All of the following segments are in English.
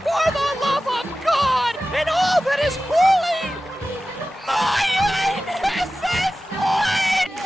For the love of God and all that is holy, my anus is bleeding!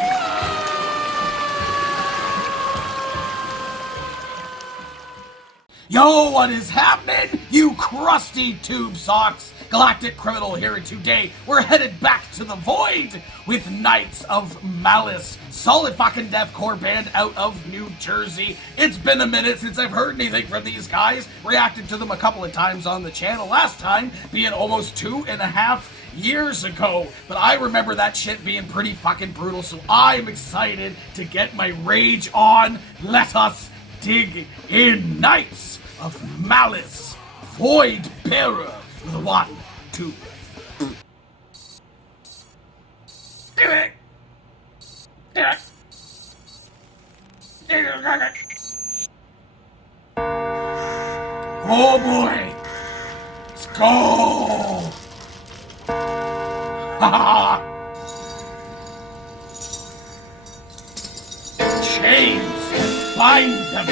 Yo, what is happening, you crusty tube socks? Galactic Criminal here, and today we're headed back to the void with Knights of Malice, solid fucking deathcore band out of New Jersey. It's been a minute since I've heard anything from these guys. Reacted to them a couple of times on the channel, last time being almost 2.5 years ago, but I remember that shit being pretty fucking brutal, so I am excited to get my rage on. Let us dig in. Knights of Malice, Void Bearer. With a 1, 2. Give it! Oh boy! Let's go! Ha Chains! Bind them!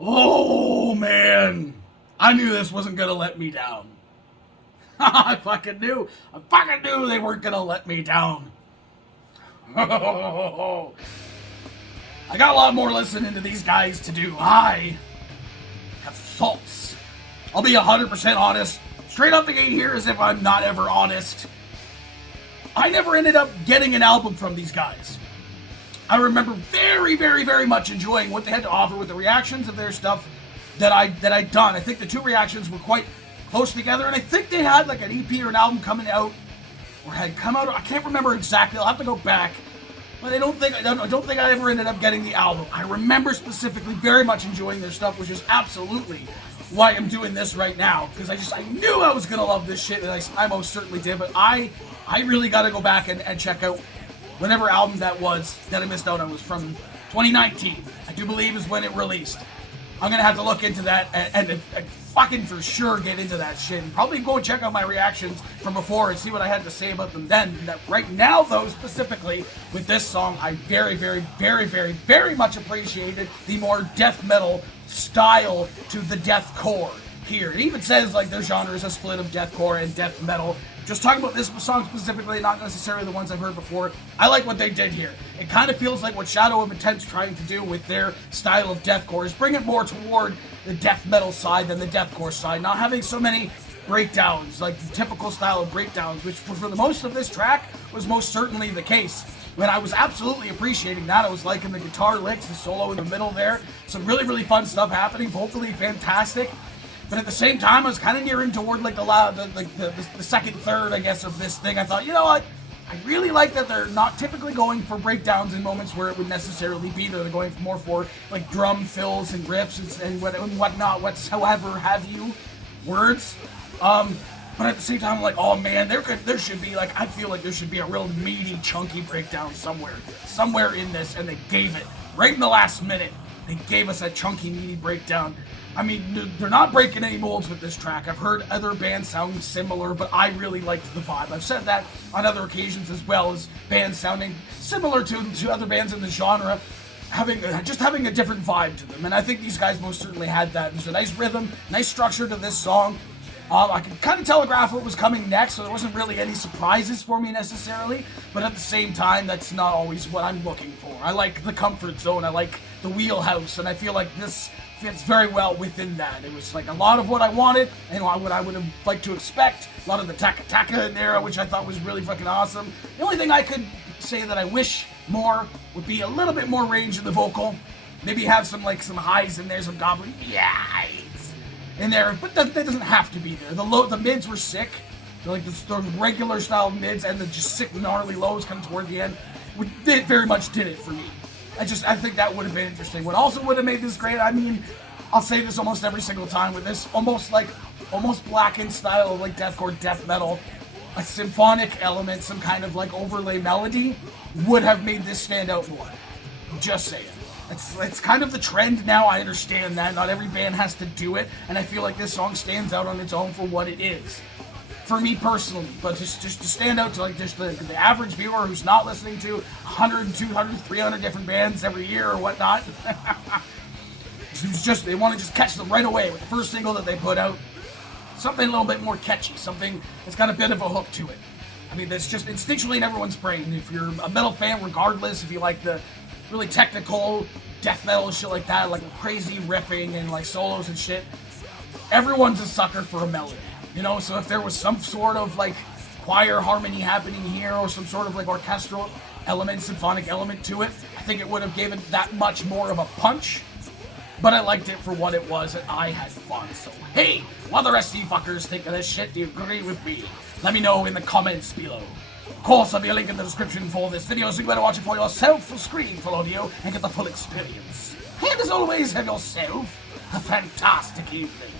Oh, man. I knew this wasn't gonna let me down. I fucking knew they weren't gonna let me down. I got a lot more listening to these guys to do. I have faults. I'll be 100% honest. Straight up the gate here, as if I'm not ever honest. I never ended up getting an album from these guys. I remember very, very, very much enjoying what they had to offer with the reactions of their stuff that I'd done. I think the two reactions were quite close together, and I think they had like an EP or an album coming out, or had come out. I can't remember exactly. I'll have to go back. But I don't think I ever ended up getting the album. I remember specifically very much enjoying their stuff, which is absolutely why I'm doing this right now, because I knew I was gonna love this shit, and I most certainly did. But I really got to go back and check out whatever album that was that I missed out on. Was from 2019. I do believe is when it released. I'm gonna have to look into that and fucking for sure get into that shit, and probably go and check out my reactions from before and see what I had to say about them then. Right now, though, specifically with this song, I very, very, very, very, very much appreciated the more death metal style to the deathcore here. It even says like their genre is a split of deathcore and death metal. Just talking about this song specifically, not necessarily the ones I've heard before. I like what they did here. It kind of feels like what Shadow of Intent's trying to do with their style of deathcore is bring it more toward the death metal side than the deathcore side. Not having so many breakdowns, like the typical style of breakdowns, which for the most of this track was most certainly the case. When I was absolutely appreciating that. I was liking the guitar licks, the solo in the middle there. Some really, really fun stuff happening. Vocally fantastic. But at the same time, I was kind of nearing toward like the second third, I guess, of this thing. I thought, you know what? I really like that they're not typically going for breakdowns in moments where it would necessarily be. They're going more for like drum fills and riffs and whatnot, whatsoever have you, words. But at the same time, I'm like, oh man, there should be like, I feel like there should be a real meaty, chunky breakdown somewhere in this, and they gave it right in the last minute. They gave us a chunky, meaty breakdown. I mean, they're not breaking any molds with this track. I've heard other bands sound similar, but I really liked the vibe. I've said that on other occasions as well, as bands sounding similar to other bands in the genre, having a different vibe to them. And I think these guys most certainly had that. There's a nice rhythm, nice structure to this song. I could kind of telegraph what was coming next, so there wasn't really any surprises for me necessarily, but at the same time, that's not always what I'm looking for. I like the comfort zone, I like the wheelhouse, and I feel like this fits very well within that. It was like a lot of what I wanted, and what I would have liked to expect. A lot of the taka-taka in there, which I thought was really fucking awesome. The only thing I could say that I wish more would be a little bit more range in the vocal. Maybe have some highs in there, some goblin in there, but that doesn't have to be there. The mids were sick. They're like the regular style mids and the just sick gnarly lows coming toward the end. It very much did it for me. I think that would have been interesting. What also would have made this great, I mean, I'll say this almost every single time with this, almost blackened style of like deathcore, death metal, a symphonic element, some kind of like overlay melody would have made this stand out more. Just saying. It's kind of the trend now. I understand that. Not every band has to do it, and I feel like this song stands out on its own for what it is. For me personally, but just to stand out to like just the average viewer who's not listening to 100, 200, 300 different bands every year or whatnot. They want to just catch them right away with the first single that they put out. Something a little bit more catchy, something that's got a bit of a hook to it. I mean, that's just instinctually in everyone's brain. If you're a metal fan, regardless, if you like the really technical death metal and shit like that, like crazy riffing and like solos and shit, everyone's a sucker for a melody, you know? So if there was some sort of like choir harmony happening here or some sort of like orchestral element, symphonic element to it, I think it would have given that much more of a punch. But I liked it for what it was, and I had fun. So, hey, what the rest of you fuckers think of this shit? Do you agree with me? Let me know in the comments below. Of course, I'll be a link in the description for this video, so you better watch it for yourself, full screen, full audio, and get the full experience. And as always, have yourself a fantastic evening.